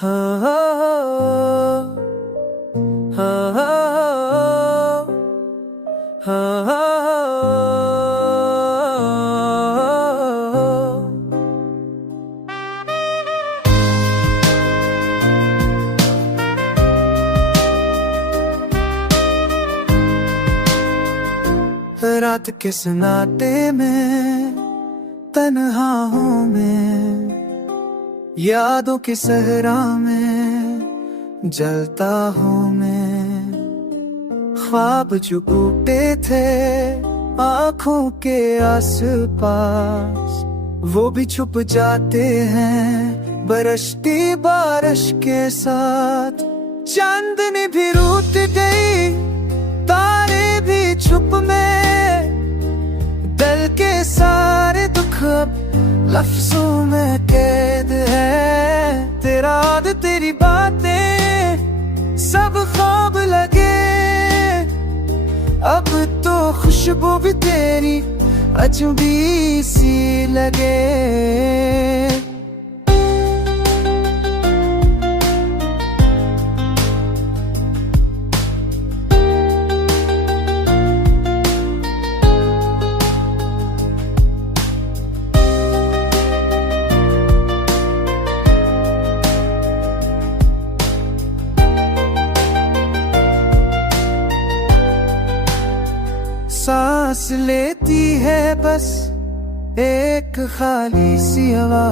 हाँ हाँ हाँ हाँ रात के सन्नाटे में, तन्हा हूँ मैं, यादों के सहरा में जलता हूँ मैं। ख्वाब जो टूटे थे आँखों के आसपास, वो भी छुप जाते हैं बरसती बारिश के साथ। चांदनी भी रूठ गई, तारे भी छुप में, दिल के सारे दुख अब लफ्जों में कैद है। तेरा याद तेरी बातें सब ख्वाब लगे, अब तो खुशबू भी तेरी अजनबी सी लगे। सांस लेती है बस एक खाली सी हवा,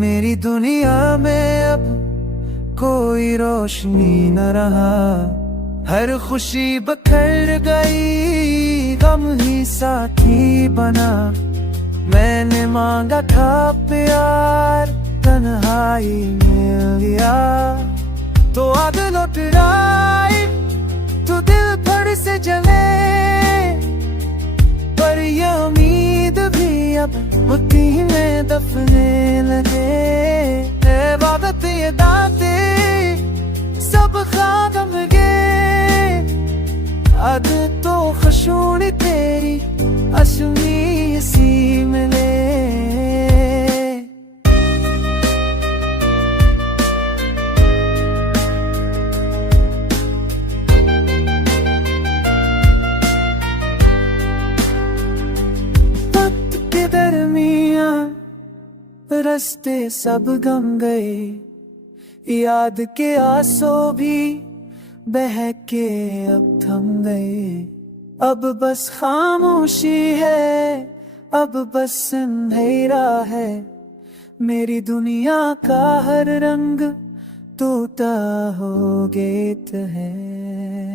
मेरी दुनिया में अब कोई रोशनी न रहा। हर खुशी बखर गई, गम ही साथी बना। मैंने मांगा था प्यार, तन्हाई मिल गया। तो आग लौट आई तो दिल भर से जले, पर ये उम्मीद भी अब मिट्टी में दफने लगे। इबादत ये दाते सब खाम गए, अब तो खुशूनी तेरी असली सी मिले। रस्ते सब गम गए, याद के आंसू भी बह के अब थम गए। अब बस खामोशी है, अब बस अंधेरा है, मेरी दुनिया का हर रंग टूटा हो गया है।